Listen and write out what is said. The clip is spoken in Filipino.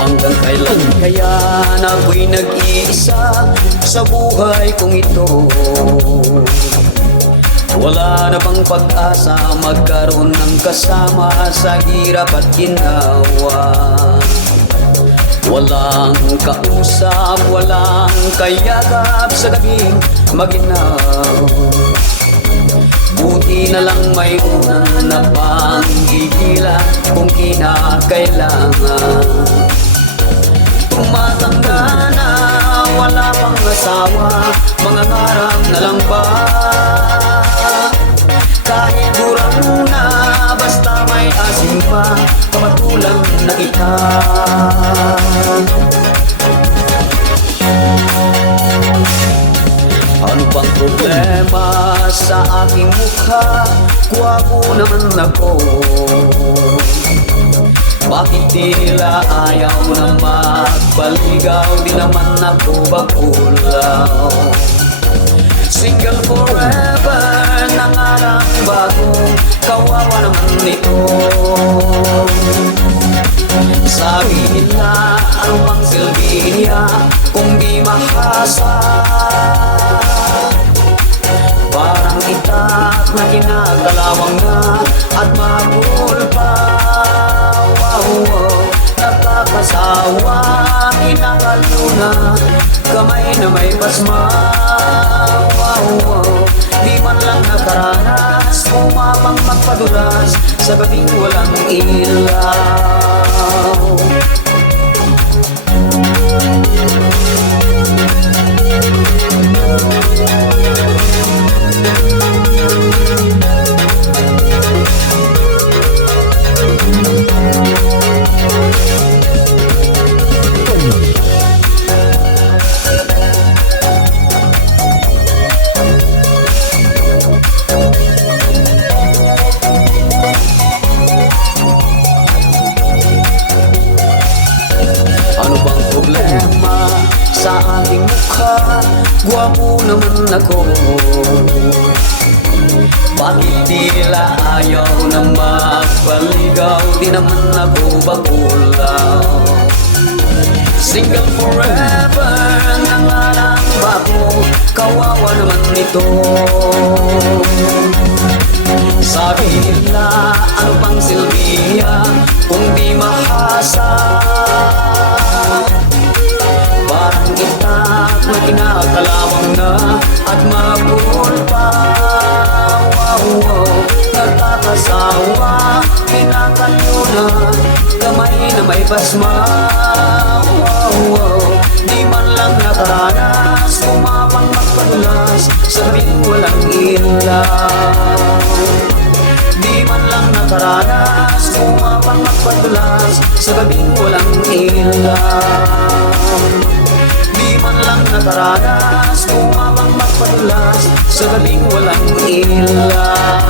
Hanggang kailan kaya na ako'y nag-iisa sa buhay kong ito? Wala na bang pag-asa magkaroon ng kasama sa hirap at ginawa? Walang kausap, walang kayakap sa gabing maginaw. Buti na lang may unang napanggigilan kung kinakailangan. Tumatanda na, wala pang asawa, mga ngarang na lang ba? Kahit durang na, basta may asim pa, kamatulang na kita. Ano bang problema sa aking mukha? Gwapo naman ako. Bakit tila ayaw na magbaligaw? Di naman ako bakulaw. Single forever, nangarang bagong kawawa naman nito. Sabi nila, ano bang silbi niya kung di mahasa? Parang itak na ginagalawang na at mabulpa. Nakakasawa, inakaluna, kamay na may pasma. Di man lang nakaranas, umapang magpadulas sa gabing walang ilaw. Ano bang problema sa aking mukha? Gwapo naman ako. Bakit tila ayaw na magbaligaw? Di naman ako bakulaw. Single forever, nangarang bago, kawawa naman nito. Sabi nila, ano pang silbi niya kung di mahasa? Parang itak na kinakalawang na at mabulpa. Nakakasawa, kinakanyuna, kamay na may pasma. Di man lang nakaranas, kumapang magpadulas sa gabing walang ilaw. Di man lang nakaranas, kumapang magpadulas sa gabing walang ilaw. Di man lang nakaranas, kumapang magpadulas sa gabing walang ilaw.